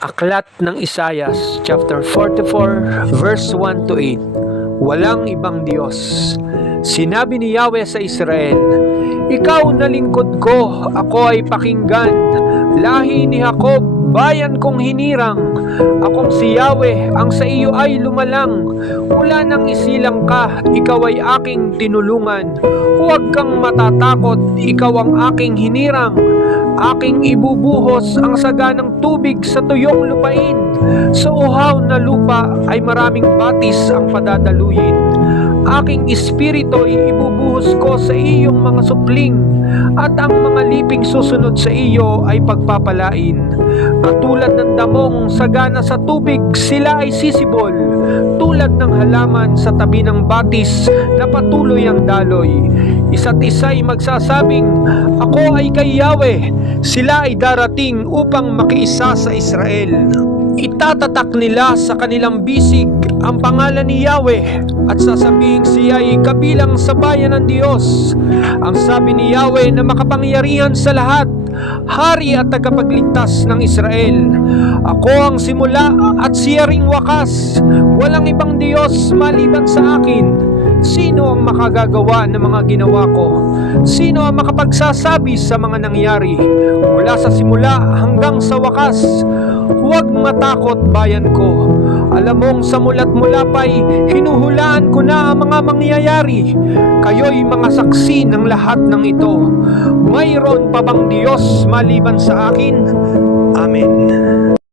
Aklat ng Isaias, chapter 44, verse 1 to 8. Walang ibang Diyos. Sinabi ni Yahweh sa Israel, Ikaw na lingkod ko, ako ay pakinggan. Lahi ni Jacob, bayan kong hinirang. Akong si Yahweh, ang sa iyo ay lumalang. Mula nang isilang ka, ikaw ay aking tinulungan. Huwag kang matatakot, ikaw ang aking hinirang. Aking ibubuhos ang saganang tubig sa tuyong lupain. Sa uhaw na lupa ay maraming batis ang padadaluyin. Aking espiritu ay ibubuhos ko sa iyong mga supling, at ang mga liping susunod sa iyo ay pagpapalain. Katulad ng damong sagana sa tubig, sila ay sisibol. Tulad ng halaman sa tabi ng batis na patuloy ang daloy. Isa't isa'y magsasabing, Ako ay kay Yahweh. Sila ay darating upang makiisa sa Israel. Itatatak nila sa kanilang bisig ang pangalan ni Yahweh at sasabihing siya ay kabilang sa bayan ng Diyos. Ang sabi ni Yahweh na makapangyarihan sa lahat, Hari at tagapagligtas ng Israel. Ako ang simula at siya ring wakas. Walang ibang Diyos maliban sa akin. Sino ang makagagawa ng mga ginawa ko? Sino ang makapagsasabi sa mga nangyari? Mula sa simula hanggang sa wakas. Huwag matakot, bayan ko. Alam mong sa mula't mula pa'y hinuhulaan ko na ang mga mangyayari. Kayo'y mga saksi ng lahat ng ito. Mayroon pa bang Diyos maliban sa akin? Amen.